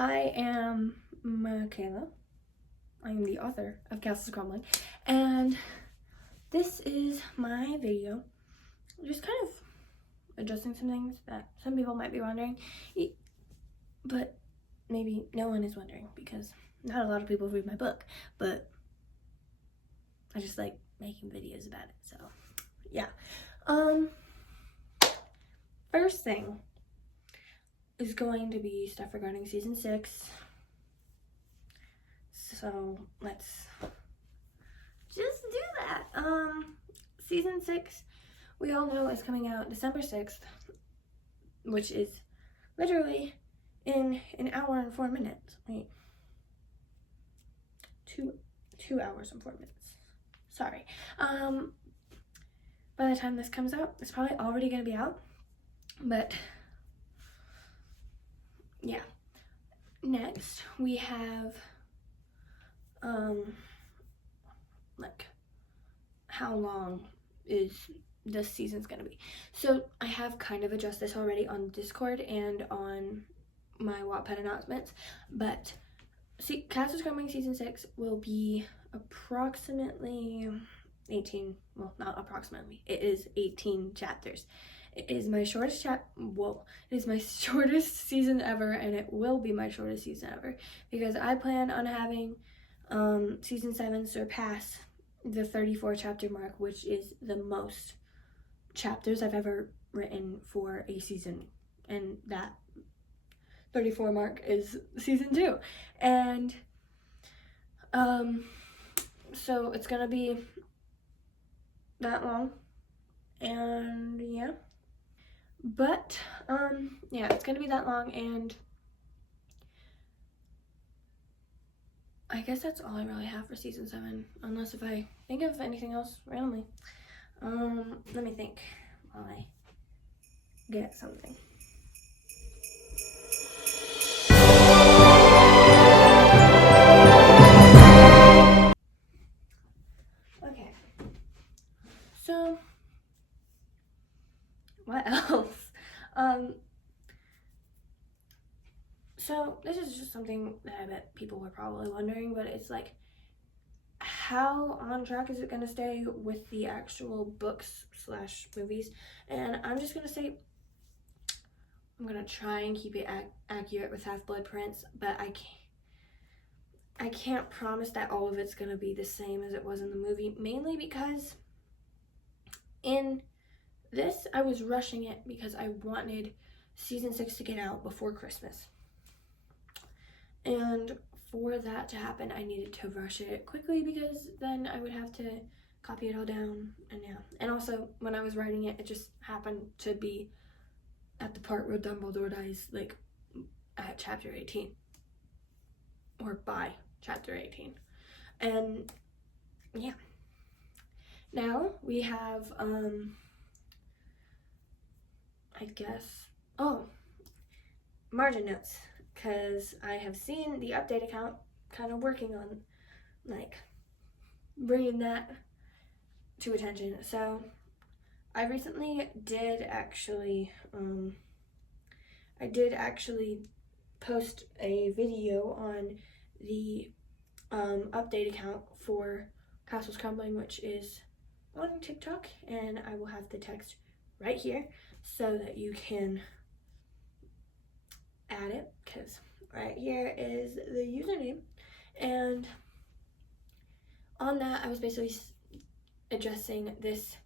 I am Michaela. I am the author of Crumbling, and this is my video, just kind of addressing some things that some people might be wondering, but maybe no one is wondering because not a lot of people read my book, but I just like making videos about it, so yeah. First thing is going to be stuff regarding season 6. So let's just do that. Season 6, we all know, is coming out December 6th, which is literally in an hour and 4 minutes. Wait. 2 hours and 4 minutes. Sorry. By the time this comes out, it's probably already going to be out. But yeah. Next, we have like how long is this season's gonna be. So I have kind of addressed this already on Discord and on my Wattpad announcements, but see, Crumbling season 6 will be approximately 18, well, not approximately, it is 18 chapters. It is my shortest it is my shortest season ever, and it will be my shortest season ever because I plan on having season 7 surpass the 34 chapter mark, which is the most chapters I've ever written for a season, and that 34 mark is season 2. And so it's gonna be that long, and yeah. But yeah, it's gonna be that long, and I guess that's all I really have for season 7, unless if I think of anything else randomly. Let me think while I get something. Okay, so what else? So this is just something that I bet people were probably wondering, but it's like, how on track is it going to stay with the actual books / movies? And I'm just going to say, I'm going to try and keep it accurate with Half-Blood Prince, but I can't promise that all of it's going to be the same as it was in the movie, mainly because in this, I was rushing it because I wanted season 6 to get out before Christmas. And for that to happen, I needed to rush it quickly because then I would have to copy it all down, and yeah. And also, when I was writing it, it just happened to be at the part where Dumbledore dies, like, at chapter 18. Or by chapter 18. And, yeah. Now, we have, I guess, margin notes. Because I have seen the update account kind of working on, like, bringing that to attention. So I recently did actually post a video on the update account for Castles Crumbling, which is on TikTok, and I will have the text right here so that you can add it, because right here is the username. And on that, I was basically addressing this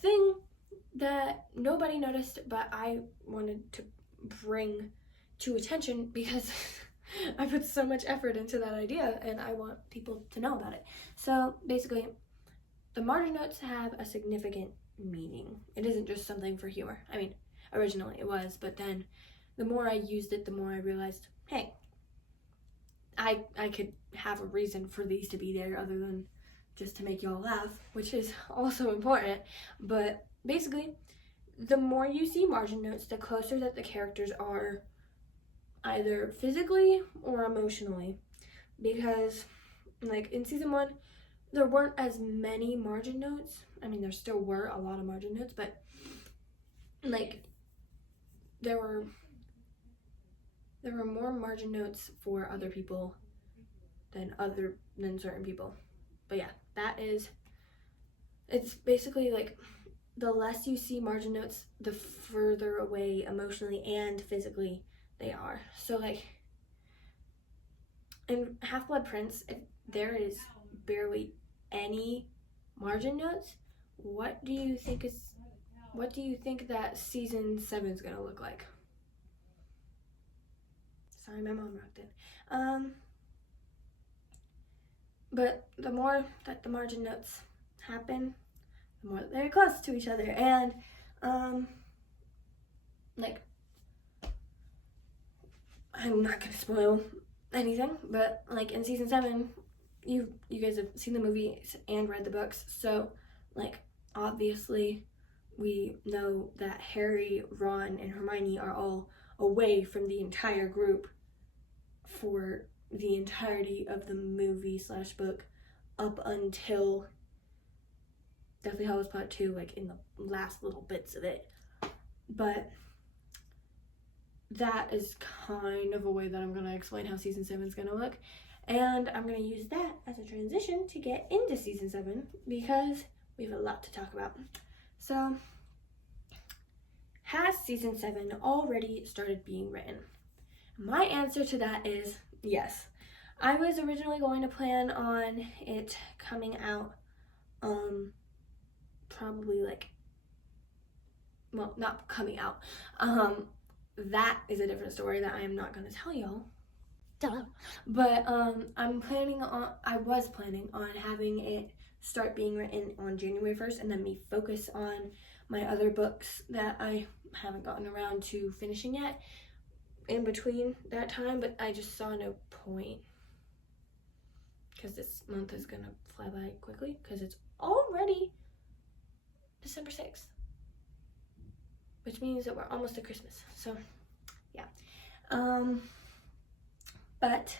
thing that nobody noticed, but I wanted to bring to attention because I put so much effort into that idea and I want people to know about it. So basically, the margin notes have a significant meaning. It isn't just something for humor. I mean, originally it was, but then the more I used it, the more I realized, hey, I could have a reason for these to be there other than just to make y'all laugh, which is also important. But basically, the more you see margin notes, the closer that the characters are either physically or emotionally. Because, like, in season 1, there weren't as many margin notes. I mean, there still were a lot of margin notes, but, like, there were there were more margin notes for other people than certain people. But yeah, it's basically like the less you see margin notes, the further away emotionally and physically they are. So like in Half-Blood Prince, if there is barely any margin notes, what do you think that season 7 is gonna look like? Sorry, my mom rocked it. But the more that the margin notes happen, the more that they're close to each other. And like, I'm not gonna spoil anything, but like in season 7, you guys have seen the movies and read the books, so like obviously we know that Harry, Ron, and Hermione are all away from the entire group for the entirety of the movie / book up until Deathly Hallows Part 2, like in the last little bits of it. But that is kind of a way that I'm going to explain how season 7 is going to look. And I'm going to use that as a transition to get into season 7 because we have a lot to talk about. So, has season 7 already started being written? My answer to that is yes. I was originally going to plan on it coming out probably like, well, not coming out. That is a different story that I am not going to tell y'all. Duh. But I was planning on having it start being written on January 1st and then me focus on my other books that I haven't gotten around to finishing yet in between that time, but I just saw no point because this month is gonna fly by quickly because it's already December 6th, which means that we're almost at Christmas. So yeah, but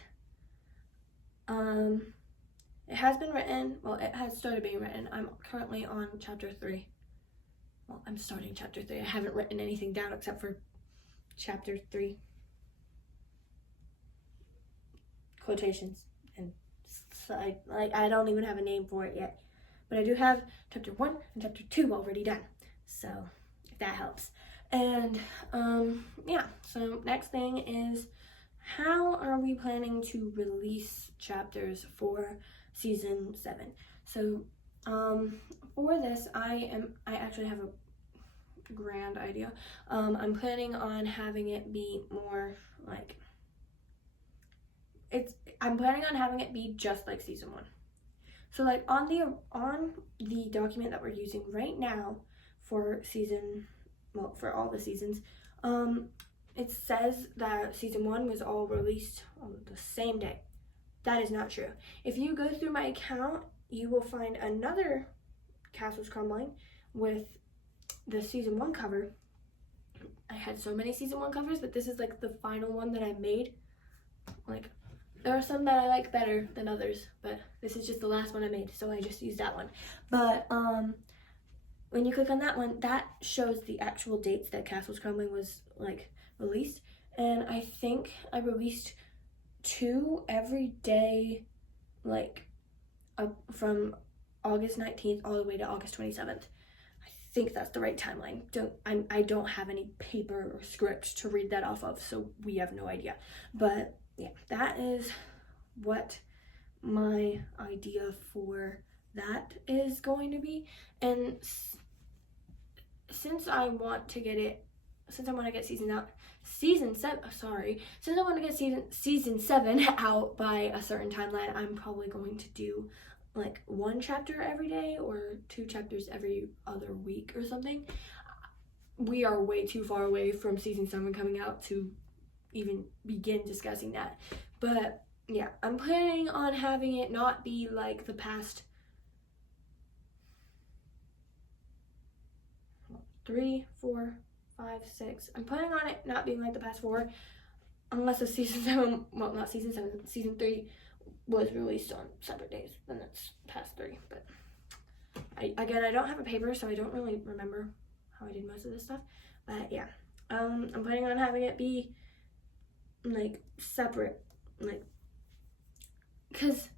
it has been written. Well, it has started being written. I'm currently on chapter 3. Well, I'm starting chapter 3. I haven't written anything down except for chapter 3 quotations, and I don't even have a name for it yet, but I do have chapter 1 and chapter 2 already done, so if that helps. And yeah, so next thing is, how are we planning to release chapters for season 7? So for this, I actually have a grand idea. I'm planning on having it be more like, I'm planning on having it be just like season 1. So like on the document that we're using right now for for all the seasons, it says that season 1 was all released on the same day. That is not true. If you go through my account, you will find another Castles Crumbling with the season 1 cover. I had so many season 1 covers, but this is like the final one that I made. Like, there are some that I like better than others, but this is just the last one I made, so I just used that one. But when you click on that one, that shows the actual dates that Castles Crumbling was like released, and I think I released 2 every day, like from August 19th all the way to August 27th. I think that's the right timeline. I don't have any paper or script to read that off of, so we have no idea. But yeah, that is what my idea for that is going to be. And since I want to get season 7 out by a certain timeline, I'm probably going to do like 1 chapter every day or 2 chapters every other week or something. We are way too far away from season 7 coming out to even begin discussing that. But yeah, I'm planning on having it not be like the past 3, 4, 5, 6. I'm planning on it not being like the past 4, unless the season 7, well, not season 7, season 3 was released on separate days, then that's past 3. But I don't have a paper, so I don't really remember how I did most of this stuff. But yeah, I'm planning on having it be like separate, like, because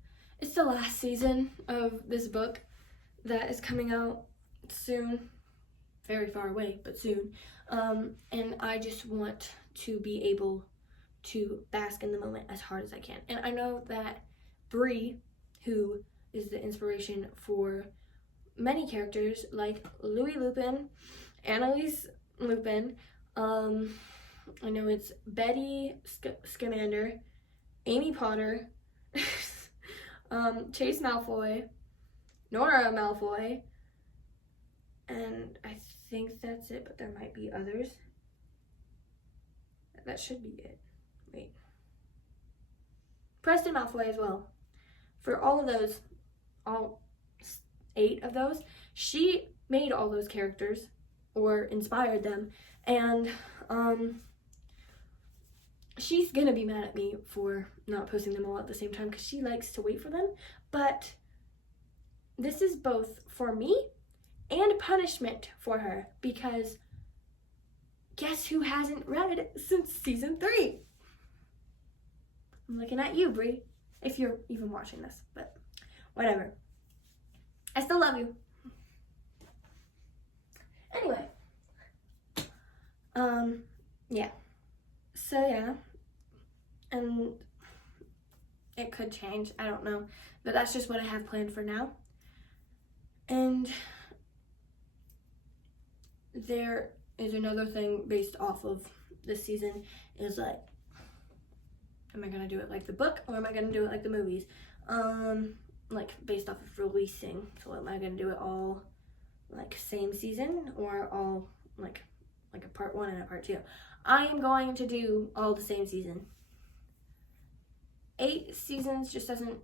it's the last season of this book that is coming out soon, very far away, but soon. And I just want to be able to bask in the moment as hard as I can. And I know that Bree, who is the inspiration for many characters like Louis Lupin, Annalise Lupin, I know it's Betty Scamander, Amy Potter, Chase Malfoy, Nora Malfoy, and I think that's it, but there might be others. That should be it. Wait. Preston Malfoy as well. For all of those, all 8 of those, she made all those characters or inspired them, and she's gonna be mad at me for not posting them all at the same time because she likes to wait for them, but this is both for me and punishment for her, because guess who hasn't read since season 3? I'm looking at you, Brie, if you're even watching this, but whatever. I still love you. Anyway, yeah. So yeah, and it could change, I don't know, but that's just what I have planned for now. And there is another thing based off of this season, is like, am I gonna do it like the book or am I gonna do it like the movies? Like based off of releasing. So am I gonna do it all like same season or all like a part 1 and a part 2? I am going to do all the same season. 8 seasons just doesn't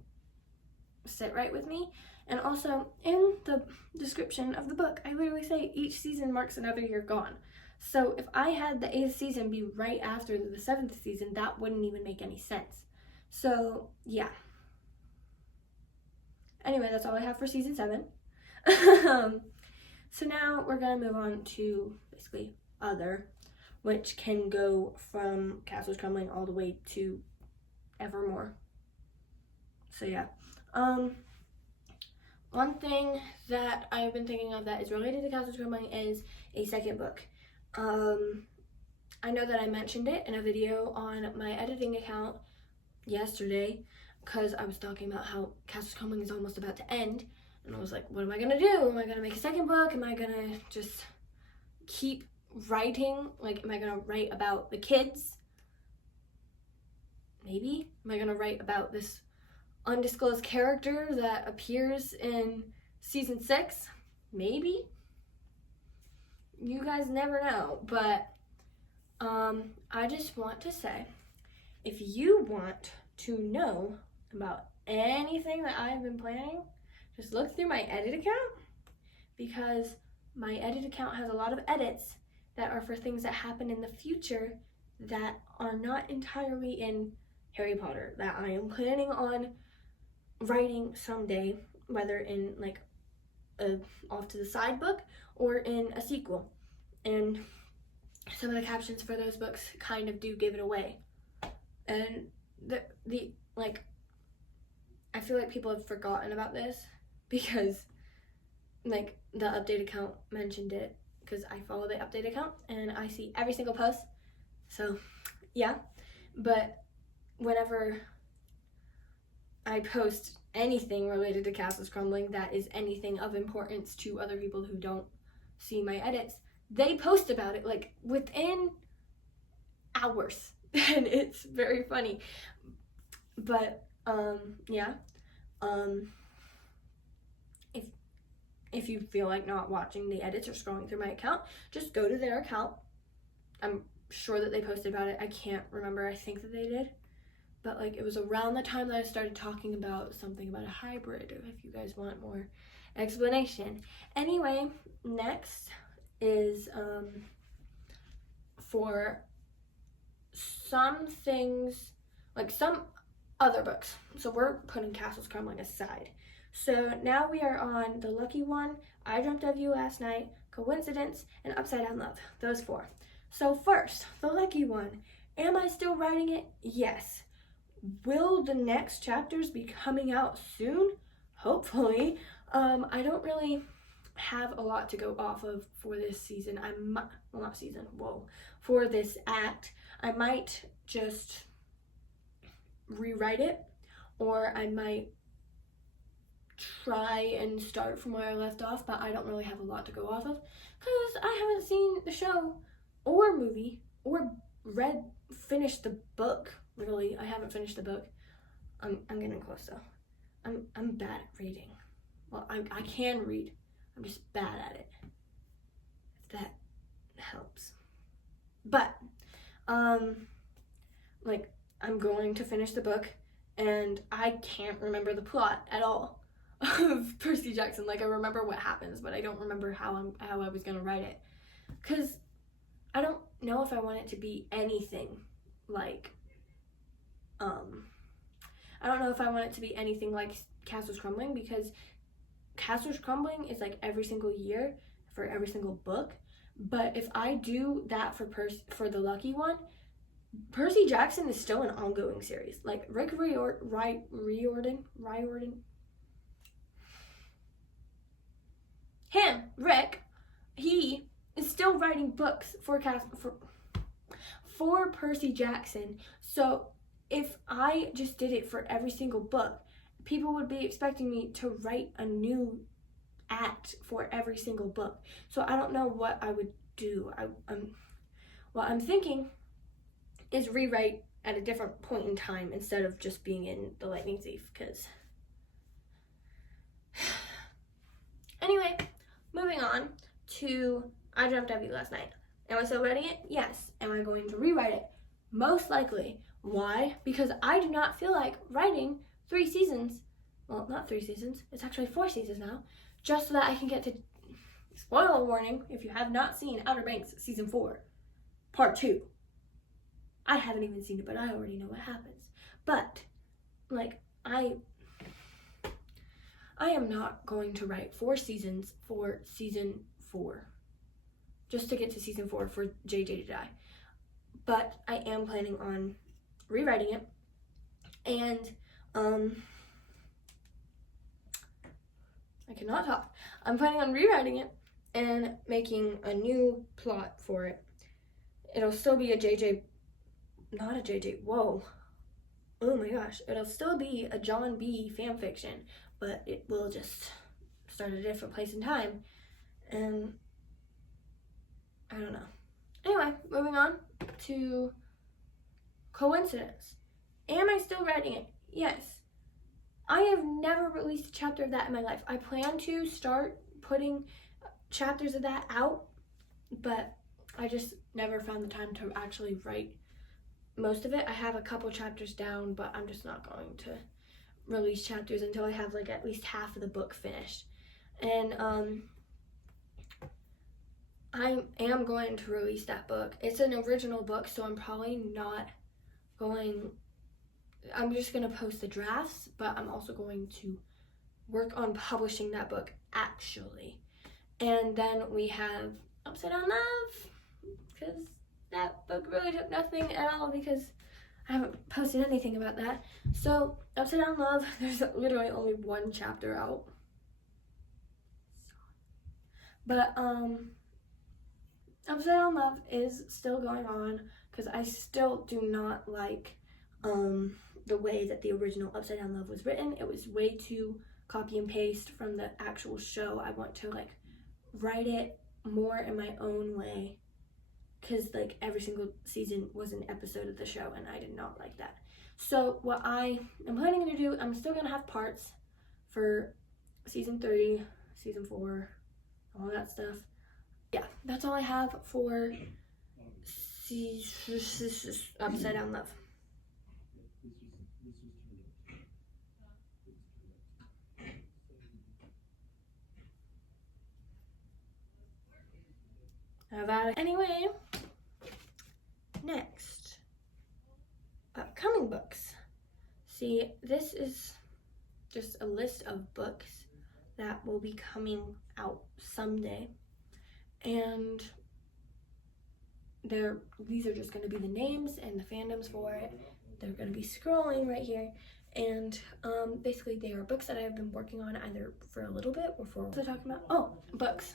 sit right with me. And also in the description of the book, I literally say each season marks another year gone. So if I had the 8th season be right after the 7th season, that wouldn't even make any sense. So yeah. Anyway, that's all I have for season 7. So now we're gonna move on to basically other, which can go from Castles Crumbling all the way to Evermore. So yeah. One thing that I've been thinking of that is related to Castles Crumbling is a second book. I know that I mentioned it in a video on my editing account yesterday, because I was talking about how Castles Crumbling is almost about to end, and I was like, what am I gonna do? Am I gonna make a second book? Am I gonna just keep writing? Like, am I gonna write about the kids? Maybe. Am I gonna write about this undisclosed character that appears in season 6? Maybe. You guys never know, but I just want to say, if you want to know about anything that I've been planning, just look through my edit account, because my edit account has a lot of edits that are for things that happen in the future that are not entirely in Harry Potter, that I am planning on writing someday, whether in like a off to the side book or in a sequel. And some of the captions for those books kind of do give it away. And the like, I feel like people have forgotten about this, because like the update account mentioned it, because I follow the update account and I see every single post. So yeah, but whenever I post anything related to Castles Crumbling that is anything of importance to other people who don't see my edits, they post about it like within hours, and it's very funny. But yeah, if you feel like not watching the edits or scrolling through my account, just go to their account. I'm sure that they posted about it. I can't remember. I think that they did. But like, it was around the time that I started talking about something about a hybrid, if you guys want more explanation. Anyway, next is for some things, like some other books. So we're putting Castles Crumbling aside. So now we are on The Lucky One, I Dreamt of You Last Night, Coincidence, and Upside Down Love. Those 4. So first, The Lucky One. Am I still writing it? Yes. Will the next chapters be coming out soon? Hopefully. I don't really have a lot to go off of for this season. For this act. I might just rewrite it, or I might try and start from where I left off, but I don't really have a lot to go off of because I haven't seen the show or movie or finished the book. Really, I haven't finished the book. I'm getting close though. I'm bad at reading. Well, I can read. I'm just bad at it. If that helps. But like, I'm going to finish the book, and I can't remember the plot at all of Percy Jackson. Like, I remember what happens, but I don't remember how I was gonna write it, because I don't know if I want it to be anything like I don't know if I want it to be anything like Castles Crumbling, because Castles Crumbling is like every single year for every single book. But if I do that for the Lucky One, Percy Jackson is still an ongoing series. Like Rick Riordan, he is still writing books for Percy Jackson. So if I just did it for every single book, people would be expecting me to write a new act for every single book. So I don't know what I would do. What I'm thinking is rewrite at a different point in time instead of just being in The Lightning Thief, because anyway, moving on to I Dreamt of You Last Night. Am I still writing it? Yes. Am I going to rewrite it? Most likely. Why? Because I do not feel like writing 3 seasons. Well, not 3 seasons. It's actually 4 seasons now. Just so that I can get to, spoiler warning, if you have not seen Outer Banks Season 4, Part 2. I haven't even seen it, but I already know what happens. But, like, I am not going to write 4 seasons for Season 4. Just to get to Season 4 for JJ to die. But I am planning on rewriting it. And, I cannot talk. I'm planning on rewriting it and making a new plot for it. It'll still be whoa. Oh my gosh. It'll still be a John B fanfiction, but it will just start at a different place and time. And I don't know. Anyway, moving on to coincidence. Am I still writing it? Yes. I have never released a chapter of that in my life. I plan to start putting chapters of that out, but I just never found the time to actually write most of it. I have a couple chapters down, but I'm just not going to release chapters until I have like at least half of the book finished. And I am going to release that book. It's an original book, so I'm probably not going, I'm just going to post the drafts, but I'm also going to work on publishing that book actually. And then we have Upside Down Love, because that book really took nothing at all because I haven't posted anything about that. So Upside Down Love, there's literally only 1 chapter out. But Upside Down Love is still going on because I still do not like the way that the original Upside Down Love was written. It was way too copy and paste from the actual show. I want to like write it more in my own way, because like every single season was an episode of the show and I did not like that. So what I am planning to do, I'm still gonna have parts for season 3, season 4, all that stuff. Yeah, that's all I have for Upside Down Love. Anyway, next, upcoming books. See, this is just a list of books that will be coming out someday. And these are just going to be the names and the fandoms for it. They're going to be scrolling right here. And basically they are books that I've been working on either for a little bit or for what was I talking about? Oh, books.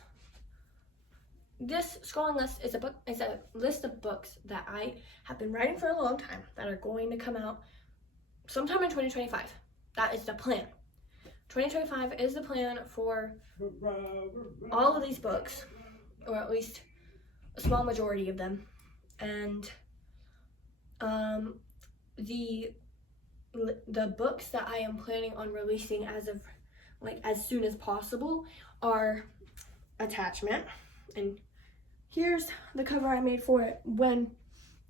This scrolling list is a list of books that I have been writing for a long time that are going to come out sometime in 2025. That is the plan. 2025 is the plan for all of these books, or at least a small majority of them. And the books that I am planning on releasing as soon as possible are Attachment, and here's the cover I made for it when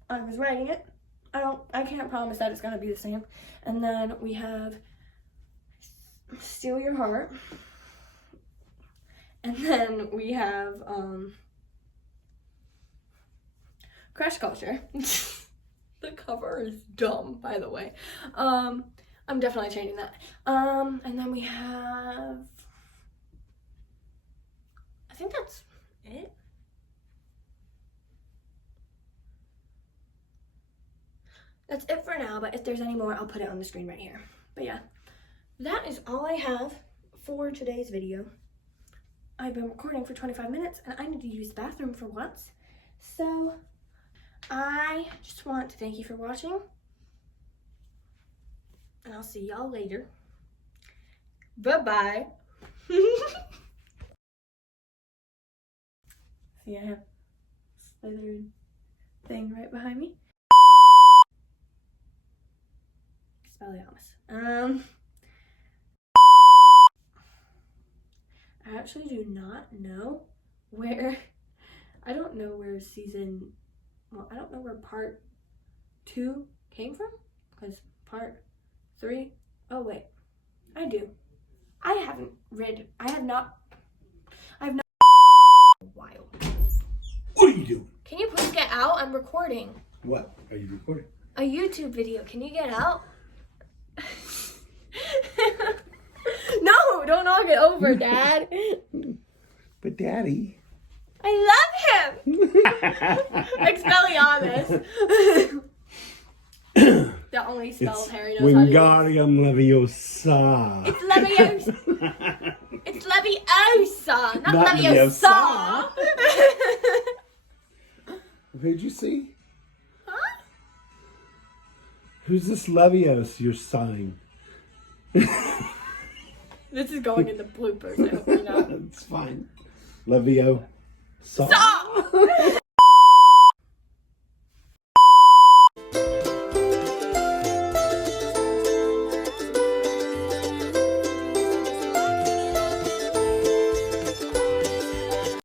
I was writing it. I can't promise that it's gonna be the same. And then we have Steal Your Heart, and then we have Crash Culture. The cover is dumb, by the way. I'm definitely changing that. And then we have, I think that's it. That's it for now, but if there's any more, I'll put it on the screen right here. But yeah, that is all I have for today's video. I've been recording for 25 minutes and I need to use the bathroom for once. So I just want to thank you for watching, and I'll see y'all later. Bye-bye. See, I have Slytherin thing right behind me. Expelliarmus. I actually do not know where, I don't know where I don't know where part 2 came from, because part 3, oh wait, I do. I have not a while. What are you doing? Can you please get out? I'm recording. What are you recording? A YouTube video. Can you get out? No, don't knock it over, Dad. But Daddy. I love him. Expelliarmus. The only spell Harry knows how to use. Wingardium Leviosa. It's Leviosa. It's Leviosa, not Leviosa. Who'd you see? Huh? Who's this Levios you're sighing? This is going in the bloopers. I hope you know. It's fine. Levio. Stop!